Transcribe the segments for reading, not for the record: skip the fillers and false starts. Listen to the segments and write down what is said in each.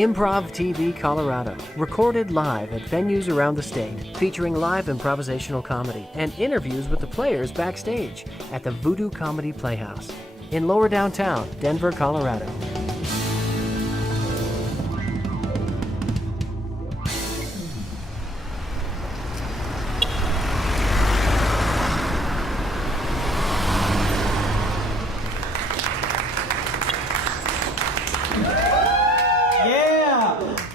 Improv TV Colorado, recorded live at venues around the state, featuring live improvisational comedy and interviews with the players backstage at the Voodoo Comedy Playhouse in Lower Downtown, Denver, Colorado.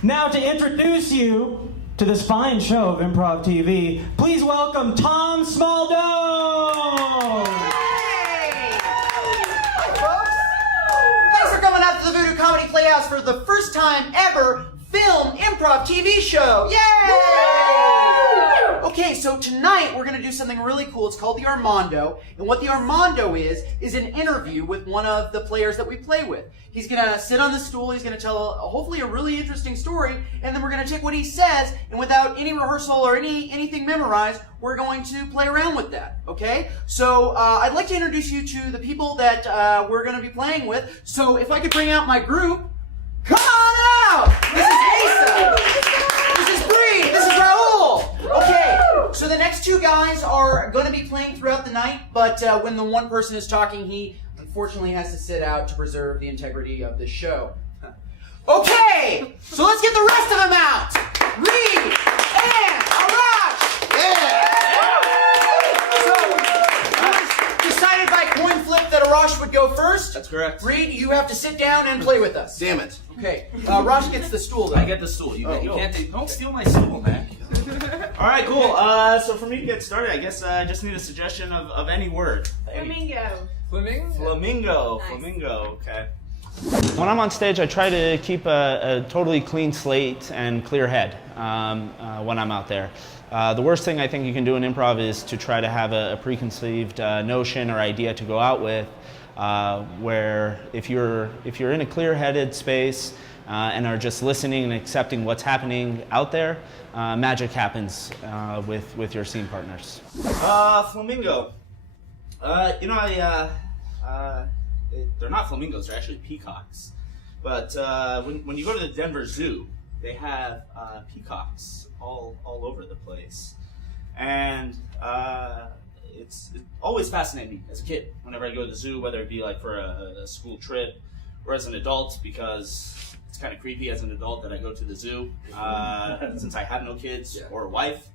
Now to introduce you to this fine show of Improv TV, please welcome Tom Smaldo! Hey! Hi, folks! Thanks for coming out to the Voodoo Comedy Playhouse for the first time ever filmed improv TV show. Yay! Okay, so tonight we're going to do something really cool. It's called the Armando. And what the Armando is an interview with one of the players that we play with. He's going to sit on the stool. He's going to tell hopefully a really interesting story. And then we're going to take what he says, and without any rehearsal or anything memorized, we're going to play around with that. Okay? So I'd like to introduce you to the people that we're going to be playing with. So if I could bring out my group. Come on out! This is Asa. This is Bree. This is Raul. Okay, so the next two guys are going to be playing throughout the night, but when the one person is talking, he unfortunately has to sit out to preserve the integrity of the show. Okay, so let's get the rest of them out. Reed and Arash. Yeah. So, it was decided by coin flip that Arash would go first. That's correct. Reed, you have to sit down and play with us. Damn it. Okay, Arash gets the stool though. I get the stool. You can't. Don't steal my stool, man. All right, cool. So for me to get started, I guess I just need a suggestion of any word. Flamingo. Flamingo. Nice. Flamingo. Okay. When I'm on stage, I try to keep a totally clean slate and clear head when I'm out there. The worst thing I think you can do in improv is to try to have a preconceived notion or idea to go out with, where if you're in a clear-headed space and are just listening and accepting what's happening out there, magic happens with your scene partners. Flamingo. They're not flamingos, they're actually peacocks. But when you go to the Denver Zoo, they have peacocks all over the place. And it always fascinated me as a kid whenever I go to the zoo, whether it be like for a school trip or as an adult, because it's kind of creepy as an adult that I go to the zoo since I have no kids or a wife.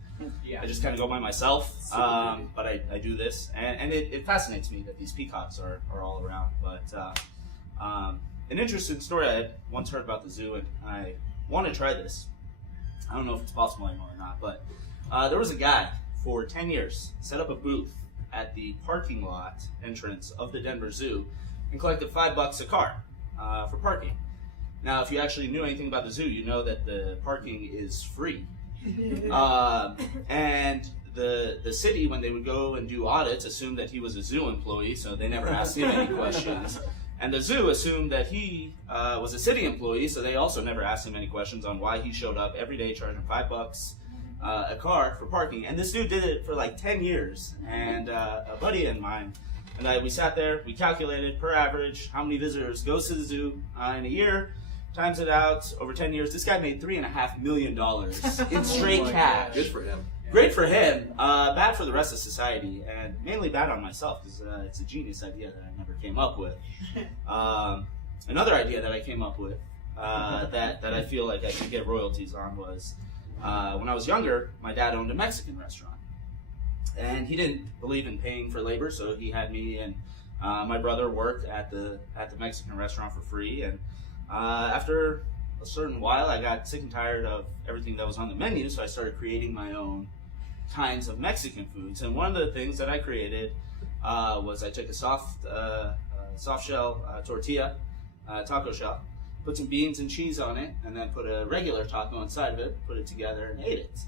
Yeah. I just kind of go by myself, but I do this, and it fascinates me that these peacocks are all around. But an interesting story I had once heard about the zoo, and I want to try this. I don't know if it's possible anymore or not, but there was a guy for 10 years set up a booth at the parking lot entrance of the Denver Zoo and collected $5 a car for parking. Now, if you actually knew anything about the zoo, you know that the parking is free. And the city, when they would go and do audits, assumed that he was a zoo employee, so they never asked him any questions. And the zoo assumed that he was a city employee, so they also never asked him any questions on why he showed up every day charging $5 a car for parking. And this dude did it for like 10 years. And a buddy of mine and we sat there, we calculated per average how many visitors goes to the zoo in a year. Times it out over 10 years. This guy made $3.5 million in straight cash. Good for him. Great for him. Bad for the rest of society, and mainly bad on myself because it's a genius idea that I never came up with. Another idea that I came up with that I feel like I could get royalties on was when I was younger, my dad owned a Mexican restaurant, and he didn't believe in paying for labor, so he had me and my brother work at the Mexican restaurant for free. And after a certain while, I got sick and tired of everything that was on the menu, so I started creating my own kinds of Mexican foods. And one of the things that I created was I took a soft shell tortilla, taco shell, put some beans and cheese on it, and then put a regular taco inside of it, put it together, and ate it.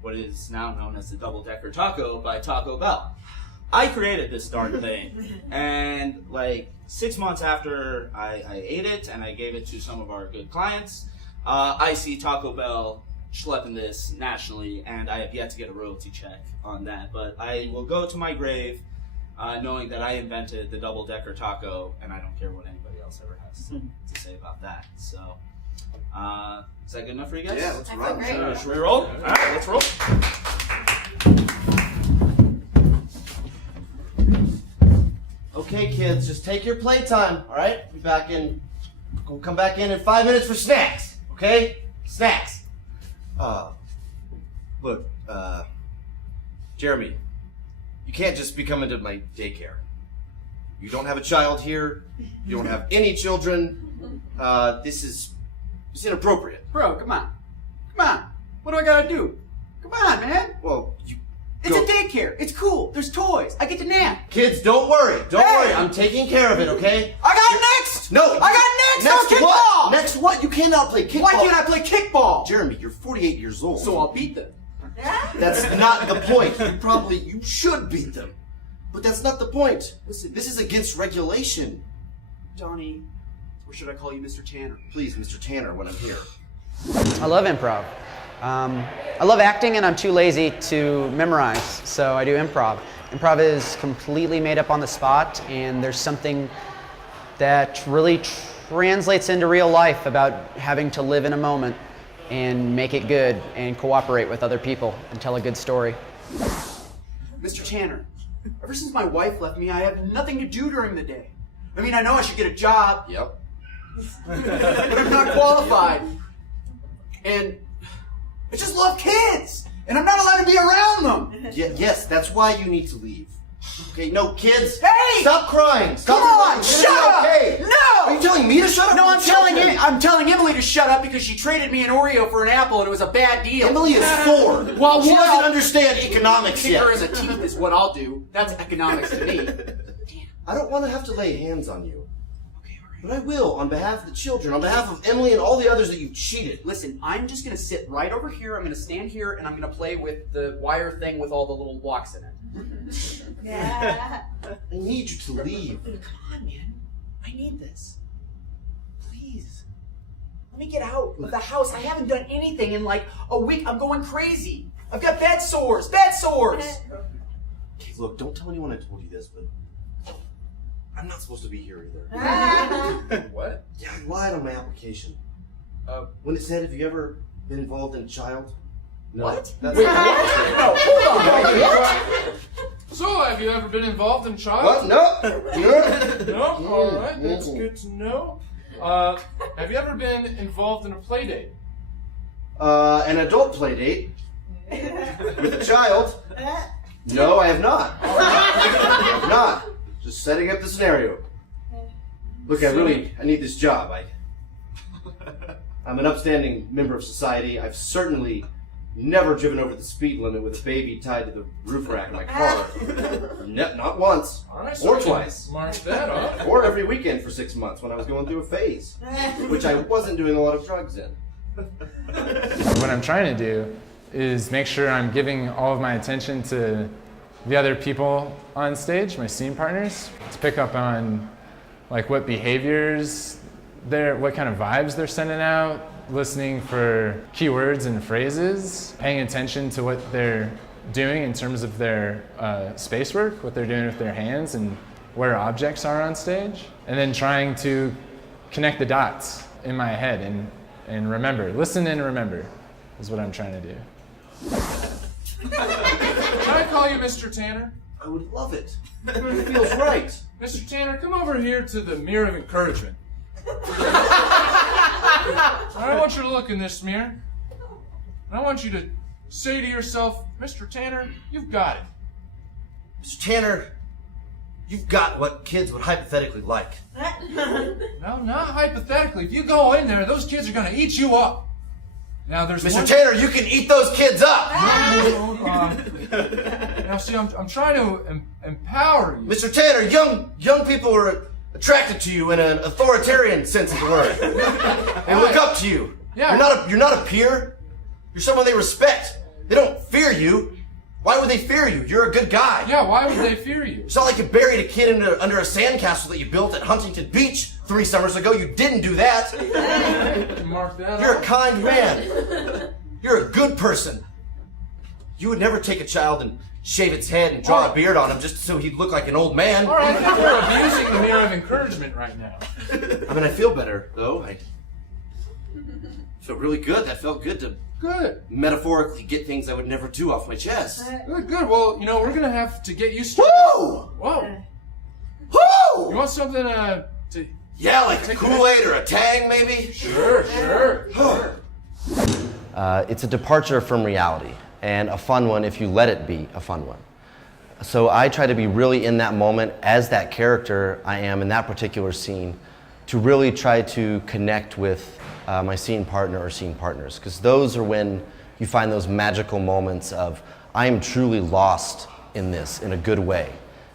What is now known as the double-decker taco by Taco Bell. I created this darn thing, and like 6 months after I ate it and I gave it to some of our good clients, I see Taco Bell schlepping this nationally, and I have yet to get a royalty check on that. But I will go to my grave knowing that I invented the double-decker taco, and I don't care what anybody else ever has to say about that. So Is that good enough for you guys? Yeah, let's roll. great. Should we roll? All right, let's roll. Okay, kids, just take your playtime, all right? We'll come back in 5 minutes for snacks, okay? Snacks. Look, Jeremy, you can't just be coming to my daycare. You don't have a child here. You don't have any children. This is inappropriate. Bro, come on. Come on. What do I gotta do? Come on, man. Well, It's a daycare. It's cool. There's toys. I get to nap. kids, don't worry. Don't Hey! worry. I'm taking care of it, okay? I got next! No. I got next! Next on what? kickball! Next what? You cannot play kickball. Why can't I play kickball? Jeremy, you're 48 years old. So I'll beat them. That's not the point. You should beat them. But that's not the point. Listen, this is against regulation. Donnie, or should I call you Mr. Tanner? Please, Mr. Tanner, when I'm here. I love improv. I love acting and I'm too lazy to memorize, so I do improv. Improv is completely made up on the spot, and there's something that really translates into real life about having to live in a moment and make it good and cooperate with other people and tell a good story. Mr. Tanner, ever since my wife left me, I have nothing to do during the day. I mean, I know I should get a job, Yep. but I'm not qualified. And I just love kids, and I'm not allowed to be around them. Yes, that's why you need to leave. Okay, no, kids. Hey! Stop crying. Stop Come on, crying. It's shut gonna be up! Okay. No! Are you telling me to shut up? No, Or I'm the telling children? I'm telling Emily to shut up because she traded me an Oreo for an apple and it was a bad deal. Emily is 4. Well, she well- doesn't understand economics Kick yet. her in the teeth is what I'll do. That's economics to me. I don't want to have to lay hands on you. But I will, on behalf of the children, on behalf of Emily and all the others that you've cheated. Listen, I'm just gonna sit right over here. I'm gonna stand here and I'm gonna play with the wire thing with all the little blocks in it. I need you to leave. Come on, man. I need this. Please. Let me get out of the house. I haven't done anything in like a week. I'm going crazy. I've got bed sores. Bed sores. Okay, look, don't tell anyone I told you this, but I'm not supposed to be here either. What? Yeah, I lied on my application. When it said, have you ever been involved in a child? No. What? That's Wait, not what? No, hold on. What? So, have you ever been involved in What? child? No. No. No? Alright, that's good to know. Have you ever been involved in a play date? An adult play date with a child? No, I have not. I have not. Just setting up the scenario. Look, I need this job. I'm an upstanding member of society. I've certainly never driven over the speed limit with a baby tied to the roof rack of my car. Not once. Alright, Or so twice. mark that off. Or every weekend for 6 months when I was going through a phase, which I wasn't doing a lot of drugs in. What I'm trying to do is make sure I'm giving all of my attention to the other people on stage, my scene partners, to pick up on like what behaviors what kind of vibes they're sending out, listening for keywords and phrases, paying attention to what they're doing in terms of their space work, what they're doing with their hands and where objects are on stage, and then trying to connect the dots in my head and remember. Listen and remember is what I'm trying to do. Can I call you Mr. Tanner? I would love it. It feels right. Mr. Tanner, come over here to the mirror of encouragement. I want you to look in this mirror. And I want you to say to yourself, Mr. Tanner, you've got it. Mr. Tanner, you've got what kids would hypothetically like. No, not hypothetically. If you go in there, those kids are going to eat you up. Now, there's Mr. one... Tanner, you can eat those kids up. Hold on. Now, see, I'm trying to empower you. Mr. Tanner, young people are attracted to you in an authoritarian sense of the word. They look up to you. Yeah. You're not a peer. You're someone they respect. They don't fear you. Why would they fear you? You're a good guy. Yeah, why would they fear you? It's not like you buried a kid under a sandcastle that you built at Huntington Beach 3 summers ago. You didn't do that. Mark that You're a off. kind man. You're a good person. You would never take a child and shave its head and draw a beard on him just so he'd look like an old man. All right, I think we're abusing the mirror of encouragement right now. I mean, I feel better, though. Feel really good. That felt good to Good. metaphorically get things I would never do off my chest. Good. Well, we're gonna have to get used to. Woo! Whoa. Woo! You want something to? Yeah, like a Kool-Aid or a Tang, maybe? Sure. It's a departure from reality, and a fun one if you let it be a fun one. So I try to be really in that moment as that character I am in that particular scene, to really try to connect with my scene partner or scene partners, because those are when you find those magical moments of, I am truly lost in this in a good way,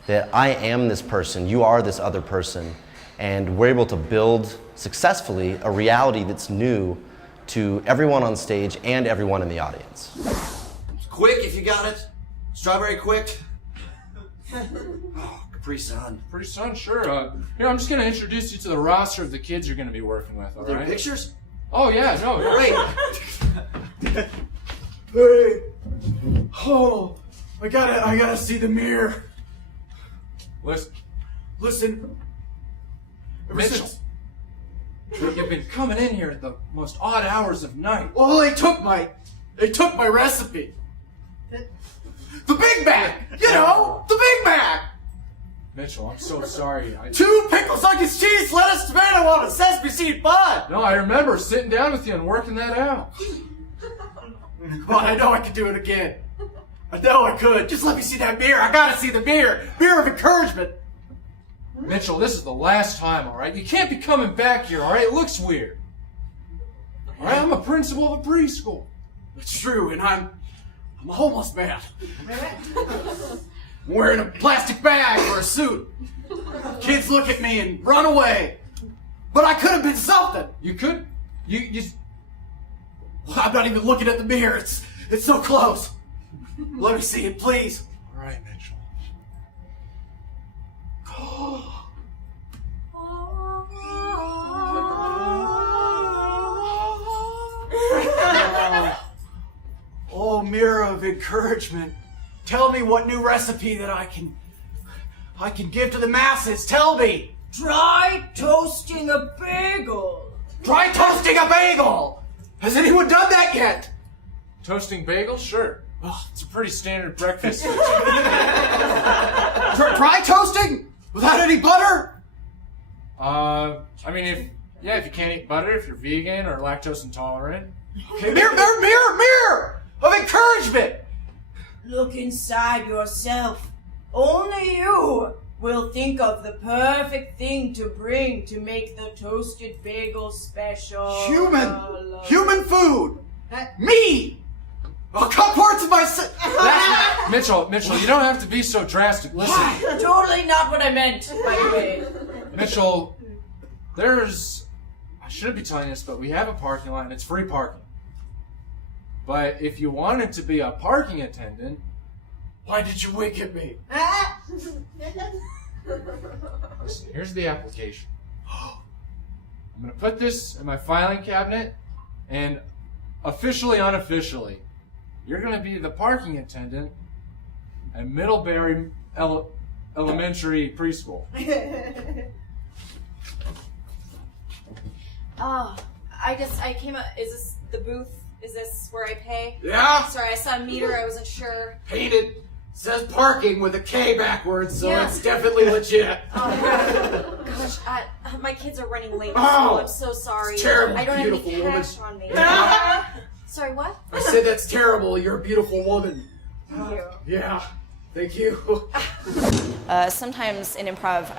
that I am this person, you are this other person, and we're able to build successfully a reality that's new to everyone on stage and everyone in the audience. Quick, if you got it. Strawberry quick. Oh, Capri Sun. Pretty son, sure. Here, I'm just gonna introduce you to the roster of the kids you're gonna be working with. All There are right? pictures? Oh yeah, no. Great. Hey. Oh, I gotta see the mirror. Listen, Ever Mitchell. since- You've been coming in here at the most odd hours of night. Well, they took my recipe. The Big Mac! The Big Mac! Mitchell, I'm so sorry. 2 pickles, onions, cheese, lettuce, tomato on a sesame seed bun! No, I remember sitting down with you and working that out. But I know I can do it again. I know I could. Just let me see that mirror. I gotta see the mirror. Mirror of encouragement. Mitchell, this is the last time, all right? You can't be coming back here, all right? It looks weird. All right, I'm a principal of a preschool. It's true, and I'm a homeless man. I'm wearing a plastic bag or a suit. Kids look at me and run away. But I could have been something. You could. You. Well, I'm not even looking at the mirror. It's so close. Let me see it, please. All right, Mitchell. Oh, mirror of encouragement. Tell me what new recipe that I can give to the masses. Tell me. Try toasting a bagel. Try toasting a bagel. Has anyone done that yet? Toasting bagels? Sure. Oh, it's a pretty standard breakfast. Try toasting without any butter? I mean, if you can't eat butter, if you're vegan or lactose intolerant. Okay, mirror of encouragement. Look inside yourself. Only you will think of the perfect thing to bring to make the toasted bagel special. Human food. Me. I'll cut parts of my. Mitchell, you don't have to be so drastic. Listen, Totally not what I meant, by the way. Mitchell, I shouldn't be telling you this, but we have a parking lot and it's free parking. But if you wanted to be a parking attendant, Why did you wink at me? listen, here's the application. I'm going to put this in my filing cabinet, and officially, unofficially, you're going to be the parking attendant at Middlebury Elementary Preschool. Oh, I came up. Is this the booth? Is this where I pay? Yeah. Sorry, I saw a meter. I wasn't sure. Painted. Says parking with a K backwards, so Yeah. it's definitely legit. Oh, gosh, my kids are running late. Oh, I'm so sorry. it's terrible, I don't have any beautiful cash on me. Sorry, what? I said that's terrible. You're a beautiful woman. Thank you. Yeah. Thank you. Sometimes in improv,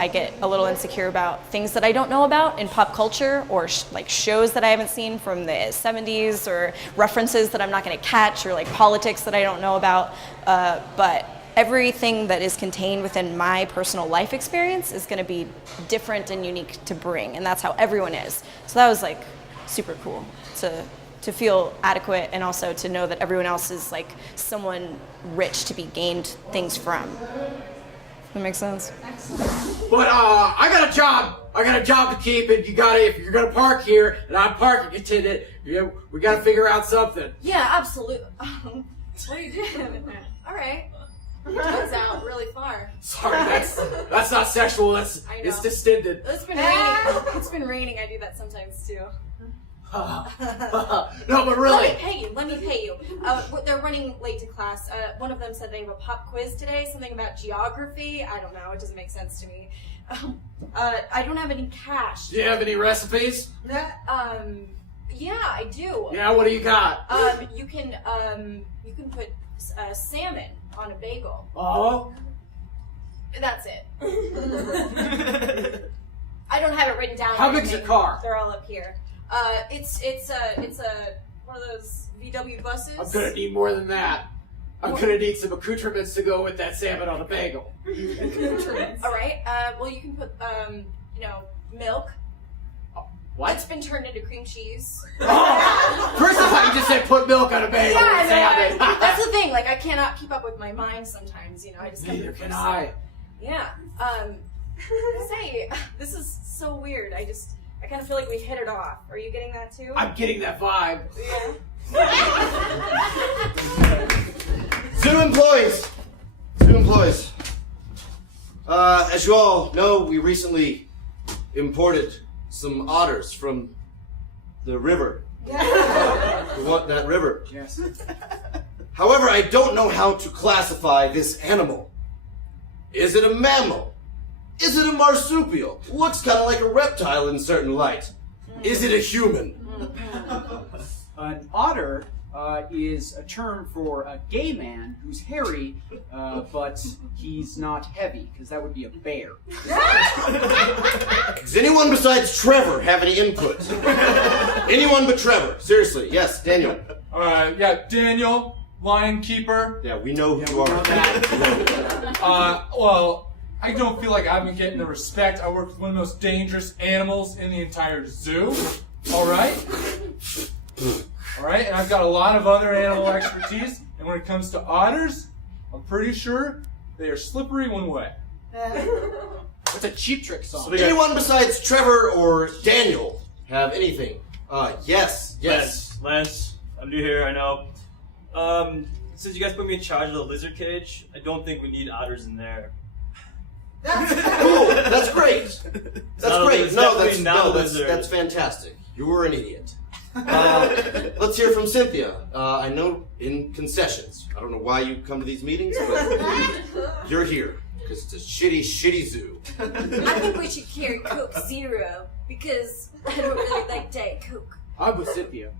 I get a little insecure about things that I don't know about in pop culture, or like shows that I haven't seen from the 70s, or references that I'm not going to catch, or like politics that I don't know about. But everything that is contained within my personal life experience is going to be different and unique to bring, and that's how everyone is. So that was like super cool to feel adequate, and also to know that everyone else is like someone rich to be gained things from. That makes sense? But I got a job. I got a job to keep, and if you're gonna park here, and I'm parking attendant, we gotta figure out something. Yeah, absolutely. What are you doing? All right. Turns out really far. Sorry, that's not sexual. I know. It's distended. It's been raining. It's been raining. I do that sometimes too. No, but Let really. me pay you. Let me pay you. They're running late to class. One of them said they have a pop quiz today, something about geography. I don't know. It doesn't make sense to me. I don't have any cash. Do you have any recipes? Yeah, I do. Yeah, what do you got? You can put salmon on a bagel. Oh. That's it. I don't have it written down. How or big's your anything. car? They're all up here. It's a one of those VW buses. I'm gonna need more than that. I'm gonna need some accoutrements to go with that salmon on a bagel. All right. Well, you can put milk. What? It's been turned into cream cheese. Oh! First of all, you just said put milk on a bagel. Yeah, and I salmon. know. That's the thing. Like, I cannot keep up with my mind sometimes. I just Neither can I. Yeah. Say, this is so weird. I kind of feel like we hit it off. Are you getting that too? I'm getting that vibe. Yeah. Zoo employees. Zoo employees. As you all know, we recently imported some otters from the river. We want that river. Yes. However, I don't know how to classify this animal. Is it a mammal? Is it a marsupial? Looks kind of like a reptile in certain light. Is it a human? An otter is a term for a gay man who's hairy, but he's not heavy, because that would be a bear. Does anyone besides Trevor have any input? Anyone but Trevor. Seriously. Yes, Daniel. Yeah, Daniel, lion keeper. Yeah, we know who you are. Well, I don't feel like I've been getting the respect. I work with one of the most dangerous animals in the entire zoo. All right? All right, and I've got a lot of other animal expertise. And when it comes to otters, I'm pretty sure they are slippery when wet. It's a Cheap Trick song. So anyone besides Trevor or Daniel have anything? Yes. Lance, I'm new here, I know. Since you guys put me in charge of the lizard cage, I don't think we need otters in there. Cool. That's great. That's great. That's fantastic. You're an idiot. Let's hear from Cynthia. I know in concessions. I don't know why you come to these meetings, but you're here because it's a shitty zoo. I think we should carry Coke Zero because I don't really like Diet Coke. I'm with Cynthia.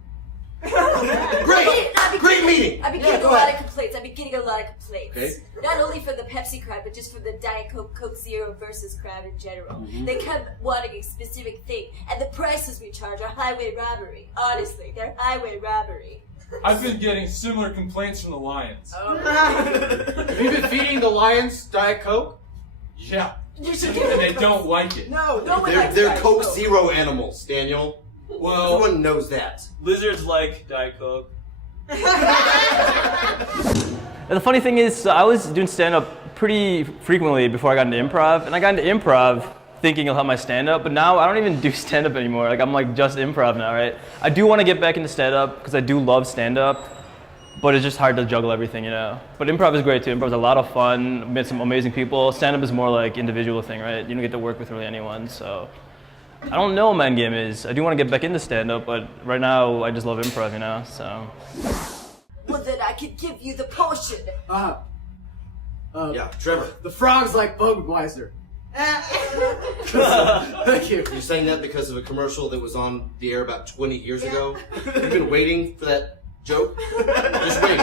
Great meeting. I've been getting a lot of complaints. Okay. Not only for the Pepsi crowd, but just for the Diet Coke Zero versus crowd in general. Mm-hmm. They come wanting a specific thing, and the prices we charge are highway robbery. Honestly, they're highway robbery. I've been getting similar complaints from the lions. Have you been feeding the lions Diet Coke? Yeah. You should And they don't like it. No one likes They're Diet Coke Zero animals, Daniel. Well, everyone knows that. Lizards like Diet Coke. And the funny thing is, I was doing stand-up pretty frequently before I got into improv, and I got into improv thinking it'll help my stand-up, but now I don't even do stand-up anymore. Like, I'm like just improv now, right? I do want to get back into stand-up because I do love stand-up, but it's just hard to juggle everything, But improv is great too. Improv is a lot of fun. Met some amazing people. Stand-up is more like individual thing, right? You don't get to work with really anyone, so. I don't know what my end game is. I do want to get back into stand-up, but right now I just love improv, so. Well, then I could give you the potion. Yeah, Trevor. The frogs like Budweiser. Thank you. You're saying that because of a commercial that was on the air about 20 years ago? You've been waiting for that joke? Just wait.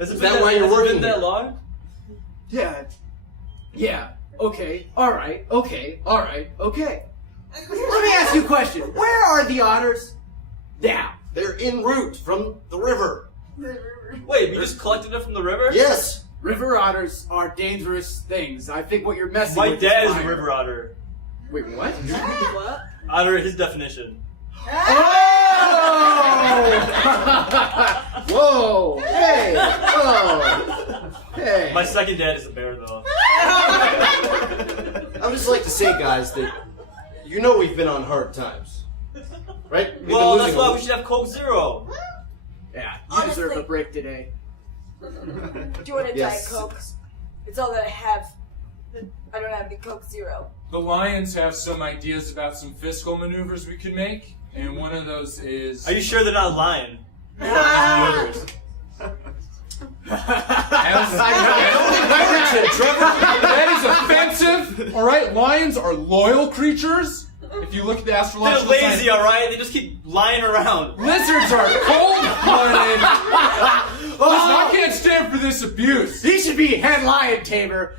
Is that why you're working that here? long? Yeah. Okay. All right. Let me ask you a question. Where are the otters now? They're en route from the river. Wait, we just collected it from the river? Yes. River otters are dangerous things. I think what you're messing My with dad is a fire. river otter. Wait, what? What? Otter, his definition. Whoa! Hey! Whoa! Hey! My second dad is a bear, though. I would just like to say, guys, that we've been on hard times. Right? We've Well, been that's losing why we should have Coke Zero. Yeah, you deserve a break today. Do you want a Yes. Diet Coke? It's all that I have. I don't have any Coke Zero. The Lions have some ideas about some fiscal maneuvers we could make, and one of those is... Are you sure they're not lying? That is offensive. All right, lions are loyal creatures. If you look at the astrological They're lazy, sign- all right? They just keep lying around. Lizards are cold-blooded. I can't stand for this abuse. He should be head lion tamer.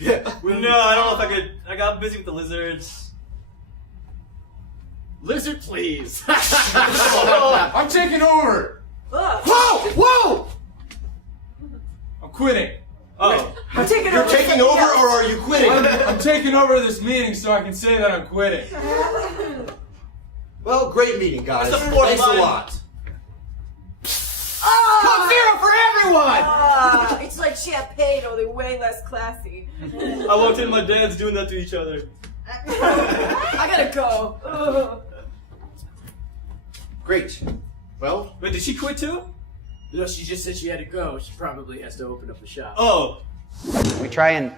No, I don't know if I could. I got busy with the lizards. Lizard, please. I'm taking over. Whoa! Whoa! I'm quitting. Oh. I'm taking You're over. taking over, or are you quitting? I'm taking over this meeting so I can say that I'm quitting. Well, great meeting, guys. That's the fourth Thanks line. a lot. Coke Zero for everyone! It's like champagne, only way less classy. I walked in, my dad's doing that to each other. I gotta go. Ugh. Great. Well, Wait, did she quit too? No, she just said she had to go. She probably has to open up the shop. Oh. We try and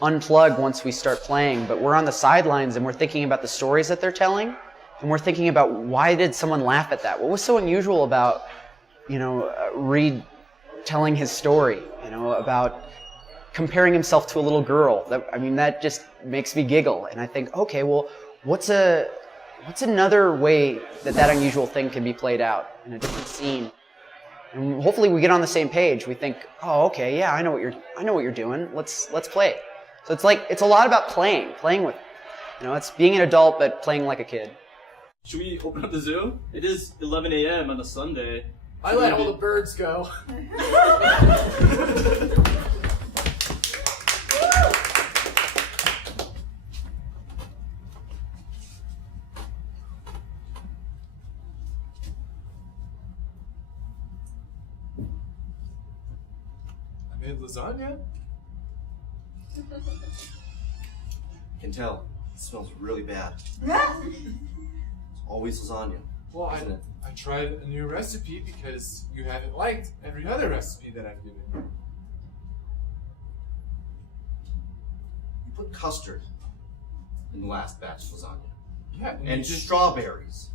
unplug once we start playing, but we're on the sidelines and we're thinking about the stories that they're telling, and we're thinking about why did someone laugh at that? What was so unusual about, Reed telling his story, about comparing himself to a little girl? That just makes me giggle, and I think, okay, well, what's another way that unusual thing can be played out in a different scene? And hopefully we get on the same page. We think, oh, okay, yeah, I know what you're doing. Let's play. So it's a lot about playing with, it's being an adult but playing like a kid. Should we open up the zoo? It is 11 a.m. on a Sunday. I let all the birds go. I made lasagna? I can tell. It smells really bad. It's always lasagna. Well, isn't it? I tried a new recipe because you haven't liked every other recipe that I've given you. You put custard in the last batch of lasagna. Yeah, And strawberries.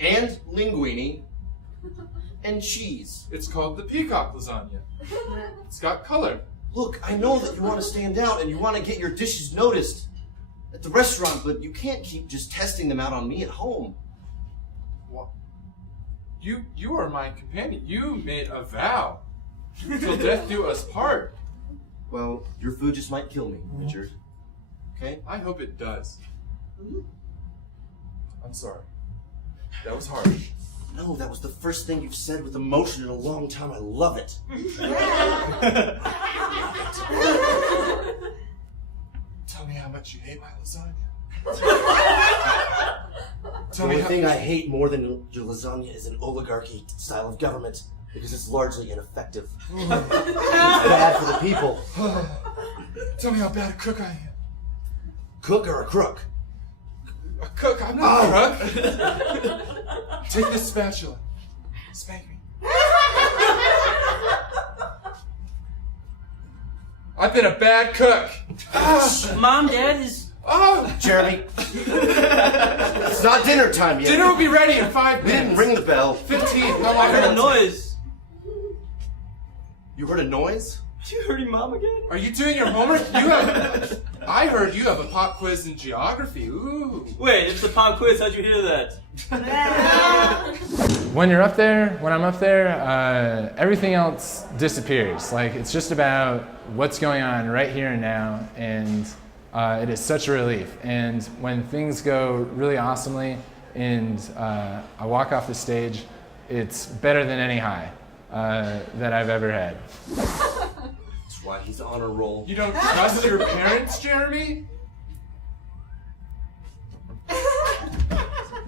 And linguine. And cheese. It's called the peacock lasagna. It's got color. Look, I know that you want to stand out and you want to get your dishes noticed at the restaurant, but you can't keep just testing them out on me at home. What? You are my companion. You made a vow. Till death do us part. Well, your food just might kill me, Richard. Okay? I hope it does. I'm sorry. That was harsh. No, that was the first thing you've said with emotion in a long time. I love it. Tell me how much you hate my lasagna. The only thing I hate more than your lasagna is an oligarchy style of government, because it's largely ineffective. It's bad for the people. Tell me how bad a cook I am. Cook or a crook? A cook? I'm not a crook. Take this spatula. Spank me. I've been a bad cook. Mom, Dad is. Oh, Jeremy. It's not dinner time yet. Dinner will be ready in 5 We minutes. didn't ring the bell. 15. I heard a noise. You heard a noise? You hurting Mom again? Are you doing your homework? I heard you have a pop quiz in geography. Ooh. Wait, it's a pop quiz. How'd you hear that? When I'm up there, everything else disappears. Like, it's just about what's going on right here and now, and it is such a relief. And when things go really awesomely and I walk off the stage, it's better than any high that I've ever had. That's why he's on a roll. You don't trust your parents, Jeremy?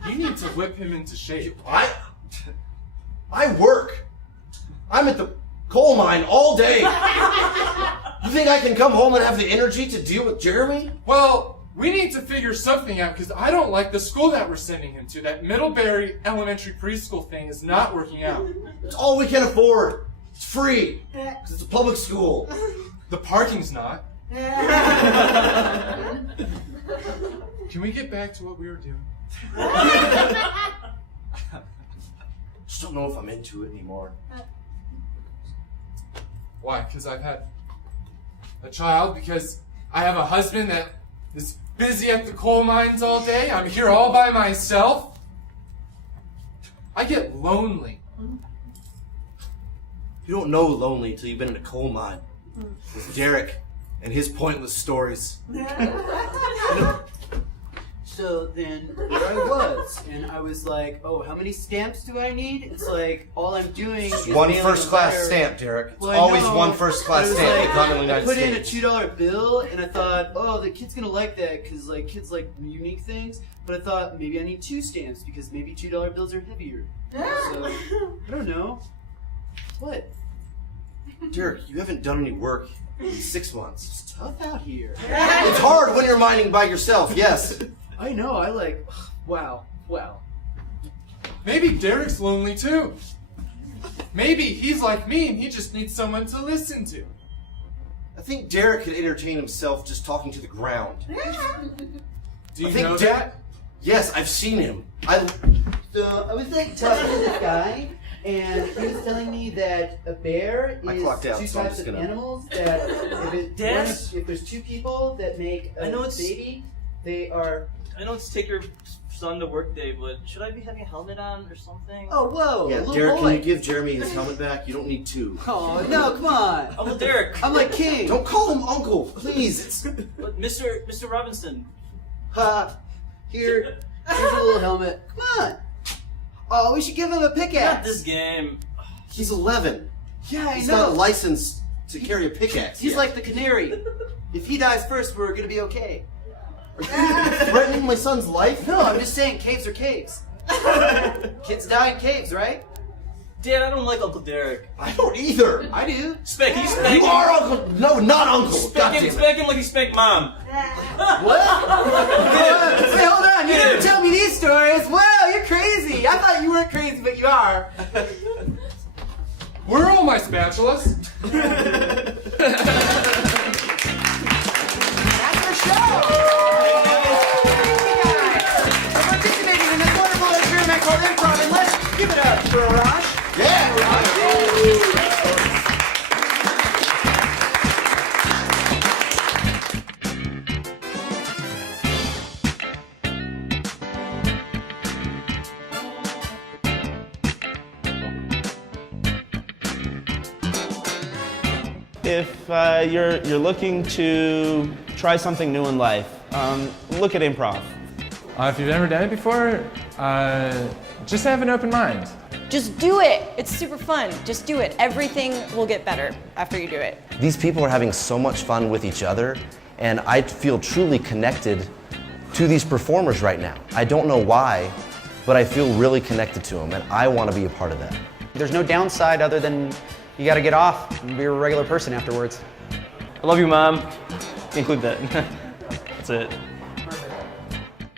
You need to whip him into shape. I work. I'm at the coal mine all day. You think I can come home and have the energy to deal with Jeremy? Well, we need to figure something out because I don't like the school that we're sending him to. That Middlebury elementary preschool thing is not working out. It's all we can afford. It's free. Because it's a public school. The parking's not. Can we get back to what we were doing? Just don't know if I'm into it anymore. Why? Because I've had a child? Because I have a husband that is busy at the coal mines all day? I'm here all by myself? I get lonely. You don't know lonely until you've been in a coal mine with Derek and his pointless stories. So then there I was, and I was like, oh, how many stamps do I need? It's like, all I'm doing is One mailing first-class a letter. stamp, Derek. It's Well, I always know, one first-class but it was stamp in like, the continental United I put States. in a $2 bill, and I thought, oh, the kid's gonna like that, because like kids like unique things. But I thought maybe I need 2 stamps, because maybe $2 bills are heavier. So, I don't know. What? Derek, you haven't done any work in 6 months. It's tough out here. It's hard when you're mining by yourself, yes. I know, I like, wow. Maybe Derek's lonely too. Maybe he's like me and he just needs someone to listen to. I think Derek could entertain himself just talking to the ground. Do you I think know Derek- that? Yes, I've seen him. So I was like talking to this guy, and he was telling me that a bear I is clocked out, 2 so I'm types just of gonna- animals. That Dad? if there's 2 people that make a I know it's- baby, they are. I know it's take your son to work day, but should I be having a helmet on or something? Oh, whoa! Yeah, little Derek, boy. can you give Jeremy his helmet back? You don't need 2. Oh no! Come on! Uncle Derek. I'm like king. Don't call him uncle, please. It's But Mr. Robinson. Ha! Here's a little helmet. Come on! Oh, we should give him a Not pickaxe. this game. He's 11. Yeah, I He's know. not licensed to carry a pickaxe. He's yet. like the canary. If he dies first, we're gonna be okay. Are you threatening my son's life? No, I'm just saying caves are caves. Kids die in caves, right? Dad, I don't like Uncle Derek. I don't either. I do. Spank, can you spank You him? are uncle. No, not uncle. God Spank damn him, it. spank him like he spanked Mom. What? Wait, hold on. You never tell me these stories. Wow, you're crazy. I thought you weren't crazy, but you are. Where are all my spatulas? That's our show. Thank you guys for participating in this wonderful experiment called Improv. And let's give it up for Arash. Yeah. If you're looking to try something new in life, look at improv. If you've never done it before, just have an open mind. Just do it. It's super fun. Just do it. Everything will get better after you do it. These people are having so much fun with each other, and I feel truly connected to these performers right now. I don't know why, but I feel really connected to them, and I want to be a part of that. There's no downside other than you got to get off and be a regular person afterwards. I love you, Mom. Include that. That's it.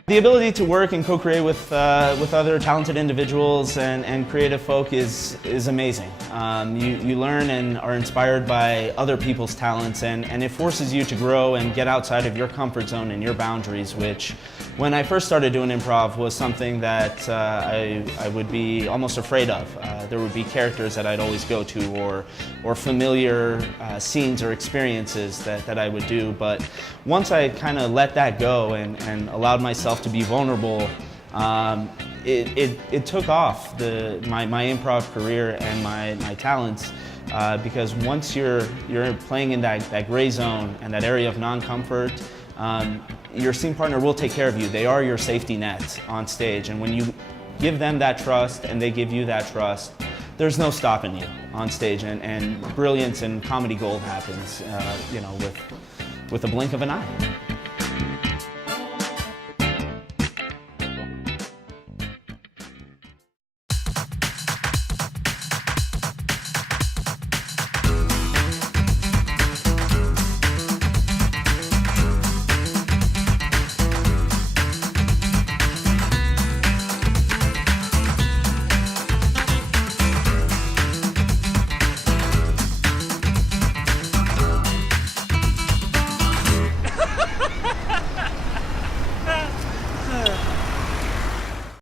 The ability to work and co-create with other talented individuals and creative folk is amazing. You learn and are inspired by other people's talents, and it forces you to grow and get outside of your comfort zone and your boundaries, which when I first started doing improv was something that I would be almost afraid of. There would be characters that I'd always go to or familiar scenes or experiences that I would do, but once I kind of let that go and allowed myself to be vulnerable, it took off my improv career and my talents, because once you're playing in that gray zone and that area of non-comfort, your scene partner will take care of you. They are your safety net on stage, and when you give them that trust and they give you that trust, there's no stopping you on stage, and brilliance and comedy gold happens, with a blink of an eye.